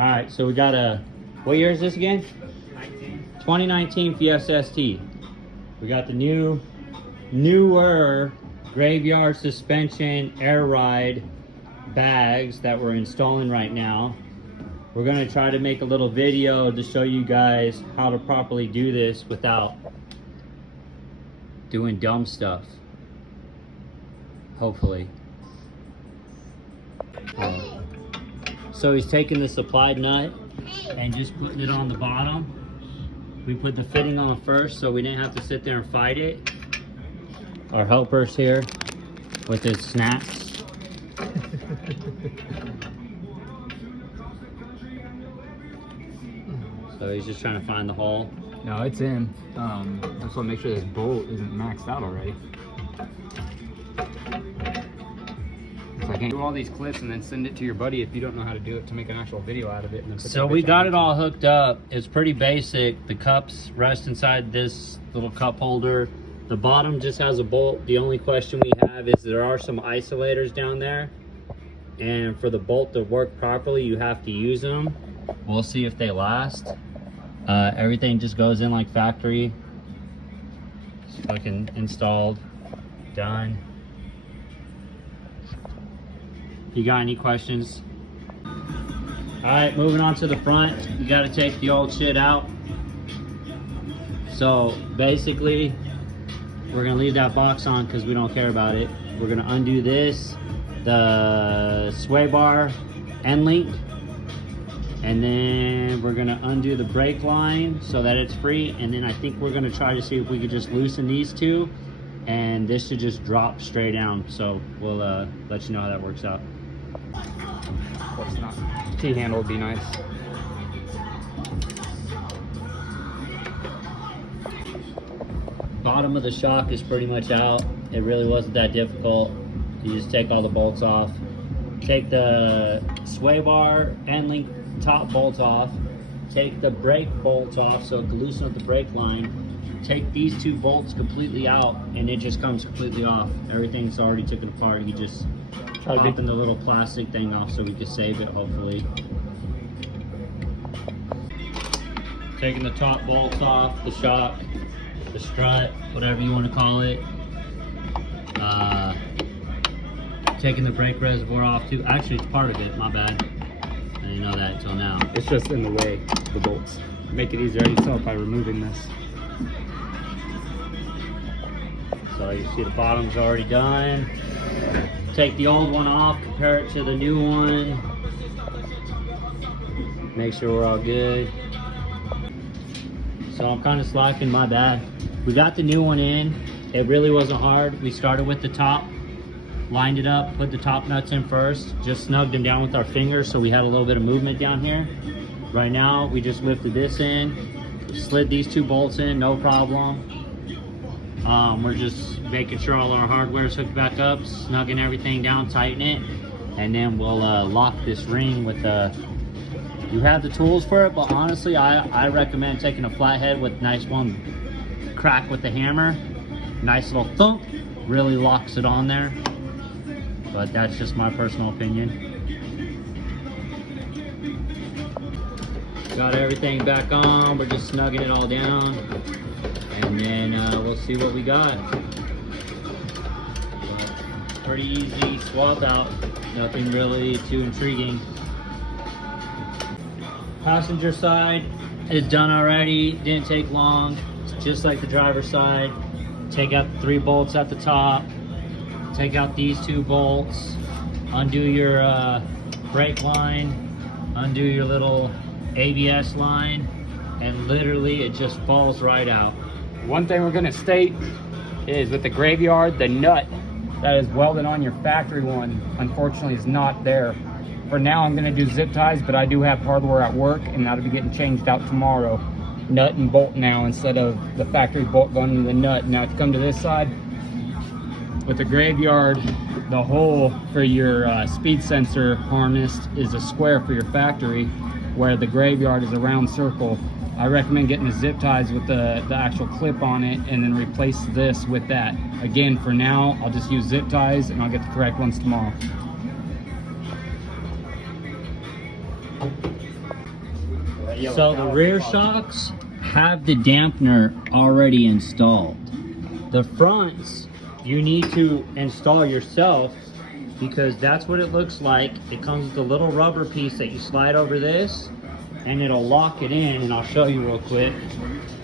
All right, so we got a, what year is this again? 2019 Fiesta ST. We got the newer graveyard suspension air ride bags that we're installing right now. We're gonna try to make a little video to show you guys how to properly do this without doing dumb stuff. Hopefully. So he's taking the supplied nut and just putting it on the bottom. We put the fitting on first so we didn't have to sit there and fight it. Our helper's here with his snacks. So he's just trying to find the hole. No, it's in. I just want to make sure this bolt isn't maxed out already. I can't do all these clips and then send it to your buddy if you don't know how to do it to make an actual video out of it. And then so we got it all hooked up. It's pretty basic. The cups rest inside this little cup holder. The bottom just has a bolt. The only question we have is there are some isolators down there. And for the bolt to work properly, you have to use them. We'll see if they last. Everything just goes in like factory. It's fucking installed, done. If you got any questions. All right, moving on to the front. You got to take the old shit out. So basically, we're gonna leave that box on because we don't care about it. We're gonna undo this, the sway bar end link, and then we're gonna undo the brake line so that it's free. And then I think we're gonna try to see if we could just loosen these two, and this should just drop straight down. So we'll let you know how that works out. Of course not. T-handle would be nice. Bottom of the shock is pretty much out. It really wasn't that difficult. You just take all the bolts off. Take the sway bar end link top bolt off. Take the brake bolts off so it can loosen up the brake line. Take these two bolts completely out and it just comes completely off. Everything's already taken apart. You just popping the little plastic thing off so we can save it, hopefully. Taking the top bolts off, the shock, the strut, whatever you want to call it. Taking the brake reservoir off too. Actually, it's part of it, my bad. I didn't know that until now. It's just in the way, the bolts. Make it easier yourself by removing this. So you see the bottom's already done. Take the old one off, compare it to the new one. Make sure we're all good. So I'm kind of slacking, my bad. We got the new one in. It really wasn't hard. We started with the top, lined it up, put the top nuts in first, just snugged them down with our fingers so we had a little bit of movement down here. Right now, we just lifted this in, slid these two bolts in, no problem. We're just making sure all our hardware is hooked back up, snugging everything down, tighten it, and then we'll lock this ring with the, you have the tools for it, but honestly, I recommend taking a flathead with nice one crack with the hammer, nice little thump, really locks it on there, but that's just my personal opinion. Got everything back on, we're just snugging it all down. And then we'll see what we got. Pretty easy swap out, nothing really too intriguing. Passenger side is done already, didn't take long. It's just like the driver's side. Take out the 3 bolts at the top, take out these 2 bolts, undo your brake line, undo your little ABS line, and literally it just falls right out. One thing we're gonna state is with the graveyard, the nut that is welded on your factory one, unfortunately is not there. For now, I'm gonna do zip ties, but I do have hardware at work and that'll be getting changed out tomorrow. Nut and bolt now instead of the factory bolt going into the nut. Now if you come to this side, with the graveyard, the hole for your speed sensor harness is a square for your factory, where the graveyard is a round circle. I recommend getting the zip ties with the actual clip on it and then replace this with that. Again, for now, I'll just use zip ties and I'll get the correct ones tomorrow. yellow So the rear shocks have the dampener already installed. The fronts you need to install yourself, because that's what it looks like. It comes with a little rubber piece that you slide over this and it'll lock it in, and I'll show you real quick.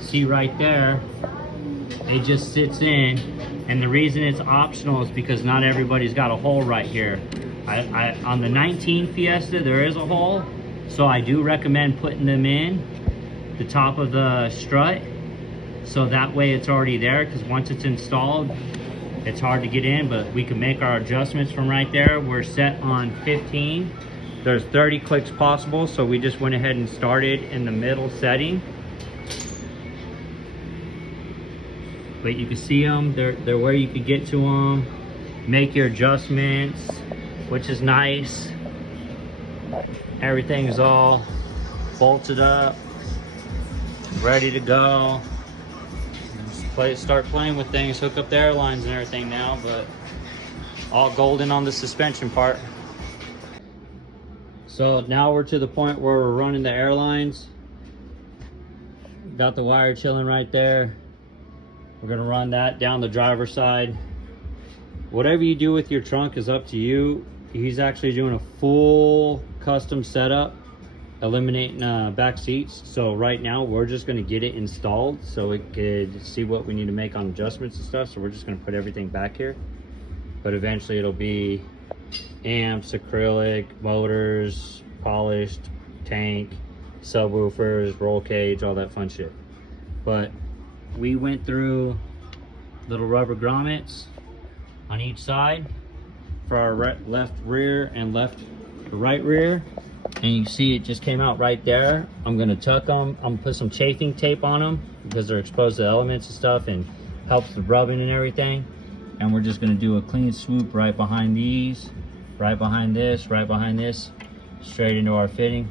See right there, it just sits in, and the reason it's optional is because not everybody's got a hole right here. On the 19 Fiesta there is a hole, so I do recommend putting them in the top of the strut, so that way it's already there, because once it's installed it's hard to get in. But we can make our adjustments from right there. We're set on 15. There's 30 clicks possible, so we just went ahead and started in the middle setting. But you can see them, they're where you could get to them, make your adjustments, which is nice. Everything's all bolted up, ready to go. Start playing with things, hook up the airlines and everything now, but all golden on the suspension part. So now we're to the point where we're running the airlines. Got the wire chilling right there. We're gonna run that down the driver's side. Whatever you do with your trunk is up to you. He's actually doing a full custom setup, eliminating back seats. So right now we're just going to get it installed so it could see what we need to make on adjustments and stuff. So we're just going to put everything back here, but eventually it'll be amps, acrylic, motors, polished, tank, subwoofers, roll cage, all that fun shit. But we went through little rubber grommets on each side for our left rear and right rear. And you can see it just came out right there. I'm gonna tuck them. I'm gonna put some chafing tape on them because they're exposed to elements and stuff, and helps the rubbing and everything. And we're just gonna do a clean swoop right behind these, right behind this, right behind this, straight into our fitting.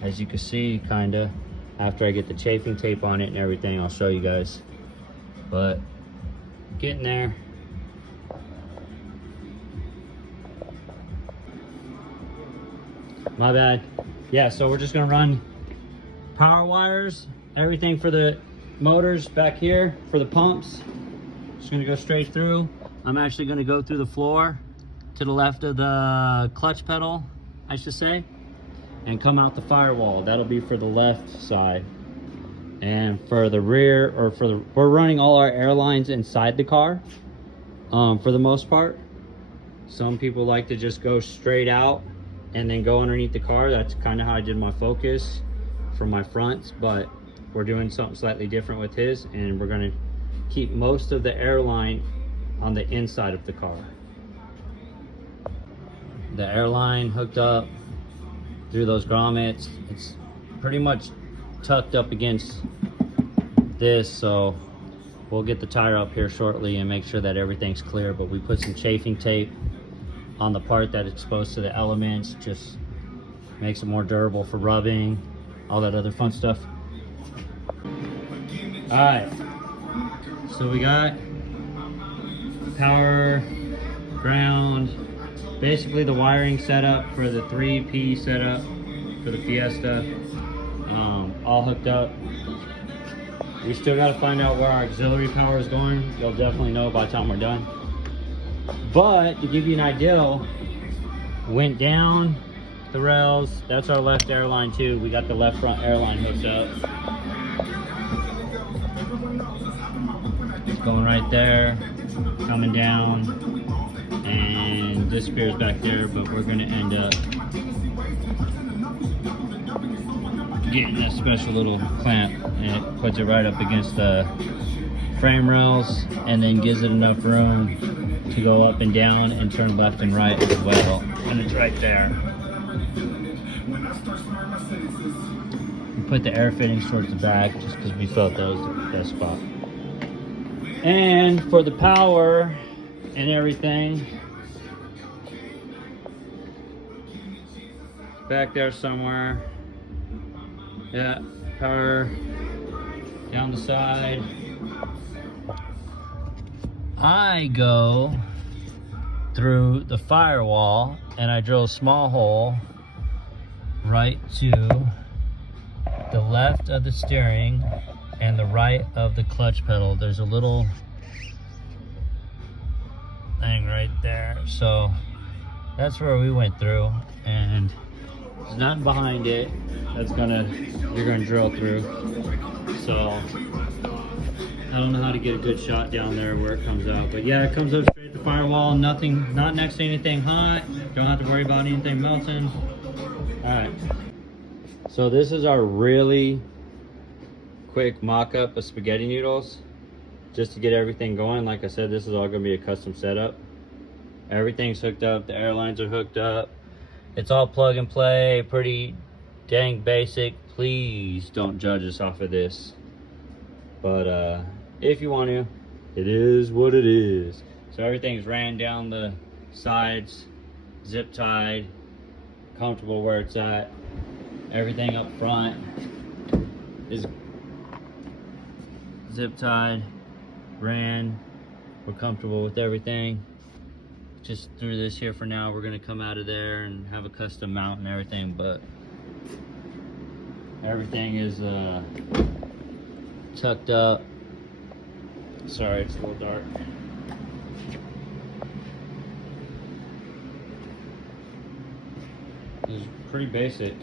As you can see, kinda, after I get the chafing tape on it and everything, I'll show you guys. But getting there. My bad. Yeah, so we're just gonna run power wires, everything for the motors back here, for the pumps. Just gonna go straight through. I'm actually gonna go through the floor to the left of the clutch pedal, I should say, and come out the firewall. That'll be for the left side. And for the rear, or we're running all our airlines inside the car, for the most part. Some people like to just go straight out and then go underneath the car. That's kind of how I did my Focus for my fronts, but we're doing something slightly different with his, and we're going to keep most of the airline on the inside of the car. The airline hooked up through those grommets. It's pretty much tucked up against this, so we'll get the tire up here shortly and make sure that everything's clear. But we put some chafing tape on the part that it's exposed to the elements, just makes it more durable for rubbing, all that other fun stuff. All right, so we got power, ground, basically the wiring setup for the 3P setup for the Fiesta, all hooked up. We still got to find out where our auxiliary power is going. You'll definitely know by the time we're done. But to give you an idea, went down the rails. That's our left airline too. We got the left front airline hooked up. It's going right there, coming down, and disappears back there. But we're going to end up getting that special little clamp, and it puts it right up against the frame rails, and then gives it enough room to go up and down and turn left and right as well. And it's right there. We put the air fittings towards the back just because we felt that was the best spot. And for the power and everything, back there somewhere. Yeah, power down the side. I go through the firewall and I drill a small hole right to the left of the steering and the right of the clutch pedal, there's a little thing right there. So that's where we went through, and there's nothing behind it that's you're gonna drill through. So I don't know how to get a good shot down there where it comes out, but yeah, it comes up straight to the firewall. Nothing, not next to anything hot. Don't have to worry about anything melting. All right. So this is our really quick mock-up of spaghetti noodles, just to get everything going. Like I said, this is all gonna be a custom setup. Everything's hooked up. The airlines are hooked up. It's all plug and play. Pretty dang basic. Please don't judge us off of this. But if you want to, it is what it is. So everything's ran down the sides, zip tied, comfortable where it's at. Everything up front is zip tied, ran. We're comfortable with everything. Just through this here for now. We're gonna come out of there and have a custom mount and everything, but everything is tucked up. Sorry, it's a little dark. It's pretty basic.